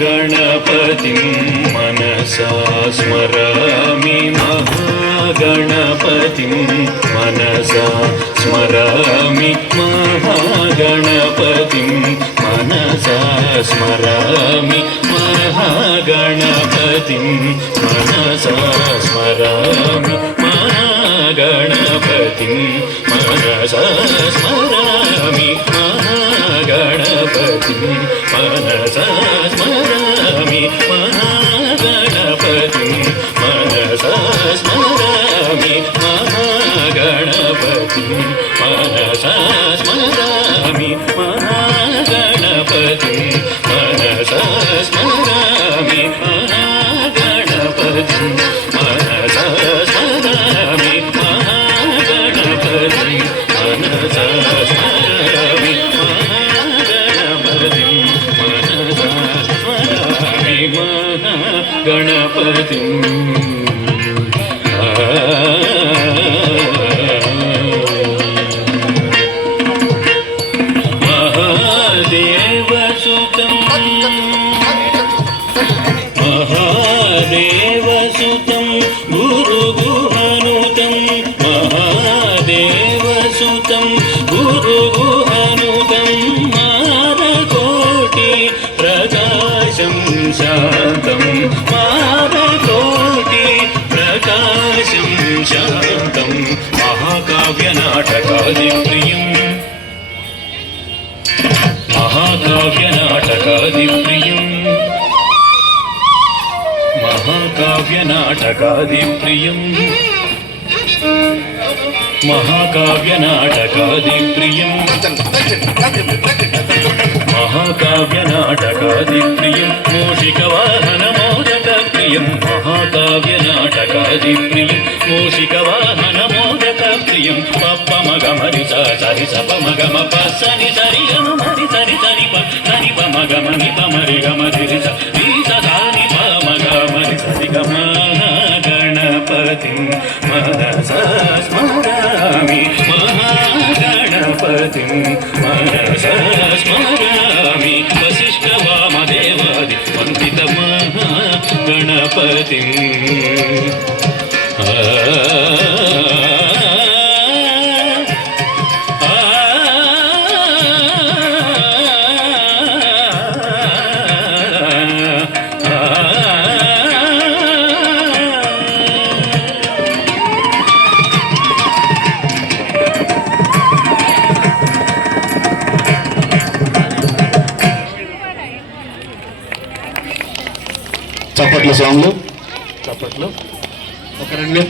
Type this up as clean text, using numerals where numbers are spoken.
गणपतिं मनसा स्मरामि महागणपतिं मनसा स्मरामि महागणपतिं मनसा स्मरामि महागणपतिं मनसा स्मरामि महागणपतिं मनसा स्मरामि महागणपतिं मनसा स्मरामि महागणपतिं मनसा स्मरामि महागणपतिं मनसा स्मरामि महागणपतिं मनसा स्मरामि महागणपतिं मनसा स्मरामि महागणपतिं मनसा स्मरामि महागणपतिं मनसा स्मरामि महागणपतिं महादेवसुतं महादेवसुतं गुरुगुहनुतं महादेवसुतं गुरुगुहनुतं मारकोटि प्रकाशं शान्तं मारकोटि प्रकाशं शान्तं महाकाव्यनाटकादिप्रियं महाकाव्यनाटकादिप्रियं महाकाव्यनाटकादिप्रियं महाकाव्यनाटकादिप्रियं महाकाव्यनाटकादिप्रियं मूषिकवाहनमोदकप्रियं महाकाव्यनाटकादिप्रियं मूषिकवाहनमोदकप्रियं पप्पमगमरि सरि सपमगम पसनि सरि गम मरि सरि सरि प सरि पमगम नि पमरि गम रि सरि सनि पमगमरि सरि गम गणपतिं मनसा स्मरामि महागणपतिं मनसा स्मरामि वसिष्ठवामदेवादि वन्दित महागणपतिं చప్పట్లు సాంగ్లు చప్పట్లు ఒక రెండు